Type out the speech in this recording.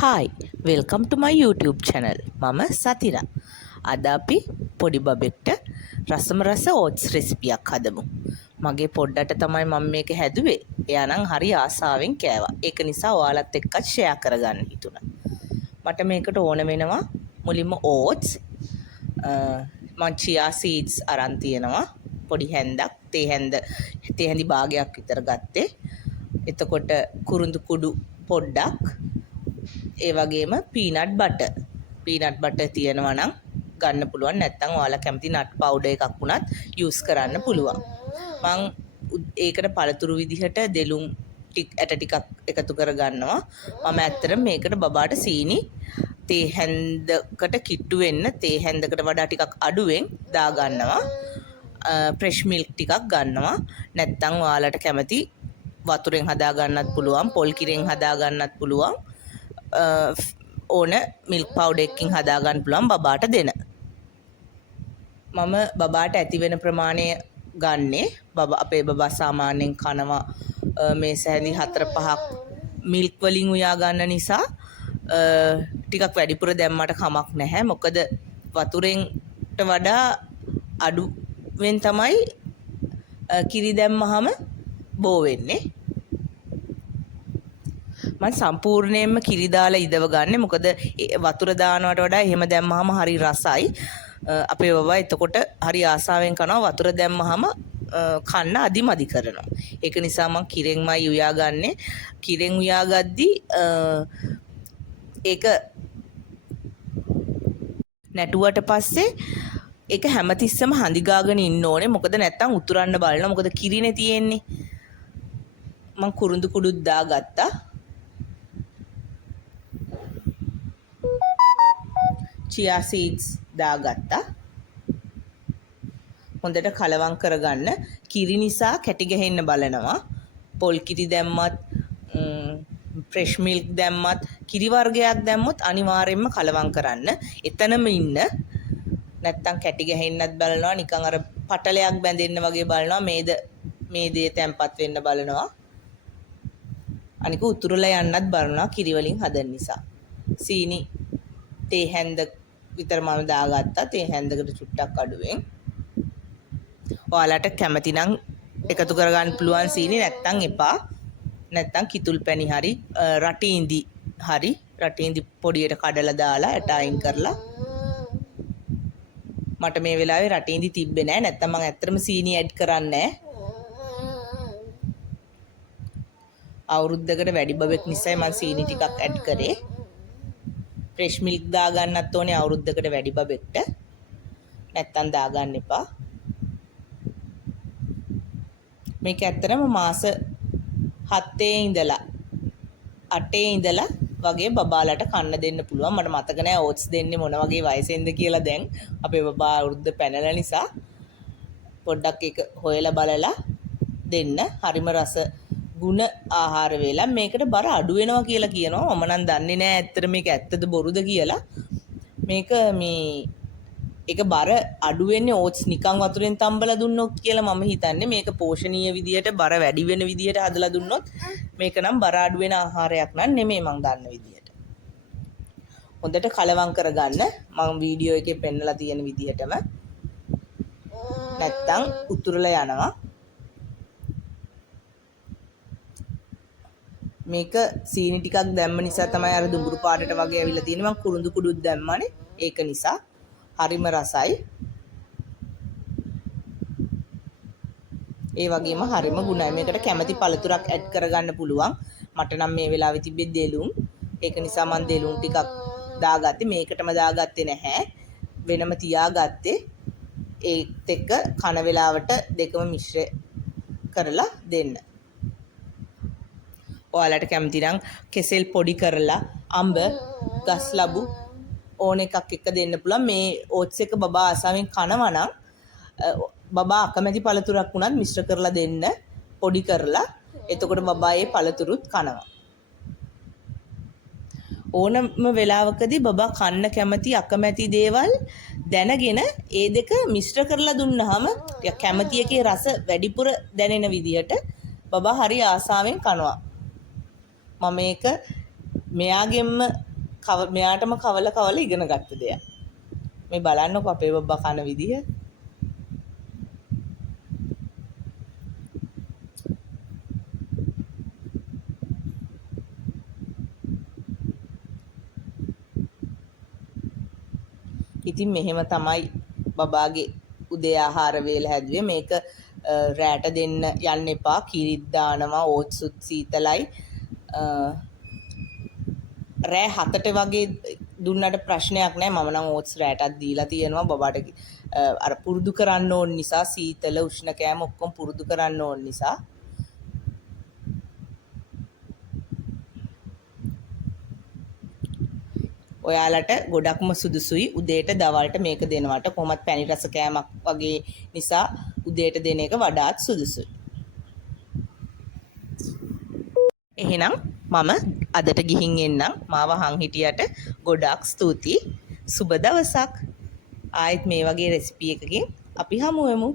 Hi, welcome to my YouTube channel. මම සතිරා. අද අපි පොඩි බබෙක්ට රසම රස ඕට්ස් රෙසිපියක් හදමු. මගේ පොඩ්ඩට තමයි මම මේක හැදුවේ. එයා නම් හරි ආසාවෙන් කෑවා. ඒක නිසා ඔයාලත් එක්කත් ෂෙයා කරගන්න හිතුණා. මට මේකට ඕන වෙනවා මුලින්ම ඕට්ස්, මම chia seeds අරන් තියෙනවා. පොඩි හැන්දක්, තේ හැඳි භාගයක් විතර ගත්තේ. එතකොට කුරුඳු කුඩු පොඩ්ඩක්, ඒ වගේම පීනට් බටර් තියෙනවා නම් ගන්න පුළුවන්. නැත්නම් ඔයාලා කැමති නට් පවුඩර් එකක් වුණත් යූස් කරන්න පුළුවන්. මං ඒකට පළතුරු විදිහට දෙලුම් ටිකක් එකතු කර ගන්නවා. මම ඇත්තට මේකට බබාට සීනි තේ හැන්දකට කිට්ටු වෙන්න තේ හැන්දකට වඩා ටිකක් අඩුවෙන් දා ගන්නවා. ෆ්‍රෙෂ් මිල්ක් ටිකක් ගන්නවා. නැත්නම් ඔයාලට කැමති වතුරෙන් හදා ගන්නත් පුළුවන්, පොල් කිරෙන් හදා ගන්නත් පුළුවන්. ඕන මිල්ක් පවුඩර් එකකින් හදාගන්න පුළුවන් බබාට දෙන. මම බබාට ඇති වෙන ප්‍රමාණය ගන්නේ. අපේ බබා සාමාන්‍යයෙන් කනවා මේස හැඳි 4-5ක් මිල්ක් වලින් උයා ගන්න නිසා ටිකක් වැඩිපුර දැම්මට කමක් නැහැ. මොකද වතුරෙන්ට වඩා අඩුවෙන් තමයි කිරි දැම්මහම බෝ වෙන්නේ. මම සම්පූර්ණයෙන්ම කිරි දාලා ඉදව ගන්න. මොකද වතුර දානවට වඩා එහෙම දැම්මහම හරි රසයි. අපේ බබා එතකොට හරි ආසාවෙන් කනවා. වතුර දැම්මහම කන්න අදිමදි කරනවා. ඒක නිසා මම කිරෙන්මයි උයාගන්නේ. කිරෙන් උයාගද්දී ඒක නැටුවට පස්සේ ඒක හැමතිස්සෙම හඳි ගාගෙන ඉන්න ඕනේ. මොකද නැත්තම් උතුරන්න බලනවා. මොකද කිරිනේ තියෙන්නේ. මම කුරුඳු කුඩුත් දාගත්තා. chia seeds දාගත්තා. හොඳට කලවම් කරගන්න. කිරි නිසා කැටි ගහෙන්න බලනවා. පොල් කිරි දැම්මත්, ෆ්‍රෙෂ් මිල්ක් දැම්මත්, කිරි වර්ගයක් දැම්මොත් අනිවාර්යයෙන්ම කලවම් කරන්න. එතනම ඉන්න. නැත්තම් කැටි ගහෙන්නත් බලනවා. නිකන් අර පටලයක් බැඳෙන්න වගේ බලනවා. මේ දේ තැම්පත් වෙන්න බලනවා. අනික උතුරලා යන්නත් බලනවා කිරි වලින් හදන නිසා. සීනි තේ හැන්ද විතර මම දාගත්තා. තේ හැන්දකට චුට්ටක් අඩුවෙන්. ඔයාලට කැමති නම් එකතු කරගන්න පුළුවන් සීනි, නැත්තම් එපා. නැත්තම් කිතුල් පැණි හරි රටිඉඳි හරි රටිඉඳි පොඩියට කඩලා දාලා ඇට අයින් කරලා. මට මේ වෙලාවේ රටිඉඳි තිබ්බේ නැහැ. නැත්තම් මම ඇත්තටම සීනි ඇඩ් කරන්නේ නැහැ. අවුරුද්දකට වැඩි බබෙක් නිසා මම සීනි ටිකක් ඇඩ් කරේ. ෆ්‍රෙෂ් මිල්ක් දාගන්නත් ඕනේ අවුරුද්දකට වැඩි බබෙක්ට. නැත්තම් දාගන්න එපා. මේක ඇත්තටම මාස 7 ඉඳලා 8 ඉඳලා වගේ බබාලට කන්න දෙන්න පුළුවන්. මට මතක නෑ ඕට්ස් දෙන්නේ මොන වගේ වයසෙන්ද කියලා. දැන් අපේ බබා අවුරුද්ද පැනලා නිසා පොඩ්ඩක් ඒක හොයලා බලලා දෙන්න. හරිම රස ගුණ ආහාර වේලා. මේකට බර අඩු වෙනවා කියලා කියනවා. මම නම් දන්නේ නෑ ඇත්තට මේක ඇත්තද බොරුද කියලා. මේක ඒක බර අඩු වෙන්නේ ඕට්ස් නිකන් වතුරෙන් තම්බලා දුන්නොත් කියලා මම හිතන්නේ. මේක පෝෂණීය විදියට බර වැඩි වෙන විදියට හදලා දුන්නොත් මේක නම් බර අඩු වෙන ආහාරයක් නන් නෙමෙයි මං දන්න විදියට. හොඳට කලවම් කරගන්න. මම වීඩියෝ එකේ පෙන්නලා තියෙන විදියටම. නැත්තම් උතුරලා යනවා. මේක සීනි ටිකක් දැම්ම නිසා තමයි අර දුඹුරු පාටට වගේ ඇවිල්ලා තියෙන්නේ. මම කුරුඳු කුඩුත් දැම්මානේ. ඒක නිසා හරිම රසයි. ඒ වගේම හරිම ගුණයි. මේකට කැමති පළතුරක් ඇඩ් කරගන්න පුළුවන්. මට නම් මේ වෙලාවේ තිබ්බේ දෙලුම්. ඒක නිසා මම දෙලුම් ටිකක් දාගත්තේ. මේකටම දාගත්තේ නැහැ. වෙනම තියාගත්තේ. ඒත් එක්ක කන වෙලාවට දෙකම මිශ්‍ර කරලා දෙන්න. ඔයාලට කැමති නම් කෙසෙල් පොඩි කරලා අඹ, ගස් ලබු ඕන එකක් එක්ක දෙන්න පුළුවන්. මේ ඕට්ස් එක බබා ආසාවෙන් කනවා නම් බබා අකමැති පළතුරක් වුණත් මිශ්‍ර කරලා දෙන්න පොඩි කරලා. එතකොට බබා ඒ පළතුරුත් කනවා. ඕනම වෙලාවකදී බබා කන්න කැමති අකමැති දේවල් දැනගෙන ඒ දෙක මිශ්‍ර කරලා දුන්නාම කැමති එකේ රස වැඩිපුර දැනෙන විදිහට බබා හරි ආසාවෙන් කනවා. මම මේක මෙයාගෙන්ම මෙයාටම කවල ඉගෙන ගත්ත දෙයක්. මේ බලන්නකො අපේ බබ්බා කන විදිහ. ඉතින් මෙහෙම තමයි බබාගේ උදේ ආහාර වේල හැදුවේ. මේක රැට දෙන්න යන්න එපා. කිරිත් දානවා, ඕට්සුත් සීතලයි. රෑ 7ට වගේ දුන්නට ප්‍රශ්නයක් නැහැ. මම නම් ඕට්ස් රෑටත් දීලා තියෙනවා බබාට. අර පුරුදු කරන්න ඕන නිසා සීතල උෂ්ණ කෑම ඔක්කොම පුරුදු කරන්න ඕන නිසා. ඔයාලට ගොඩක්ම සුදුසුයි උදේට දවල්ට මේක දෙනවට. කොහොමත් පැණි රස කෑමක් වගේ නිසා උදේට දෙන එක වඩාත් සුදුසුයි. එහෙනම් මම අදට ගිහින් එන්නම්. මාව අහන් හිටියට ගොඩාක් ස්තුතියි. සුබ දවසක්. ආයෙත් මේ වගේ රෙසිපි එකකින් අපි හමු වෙමු.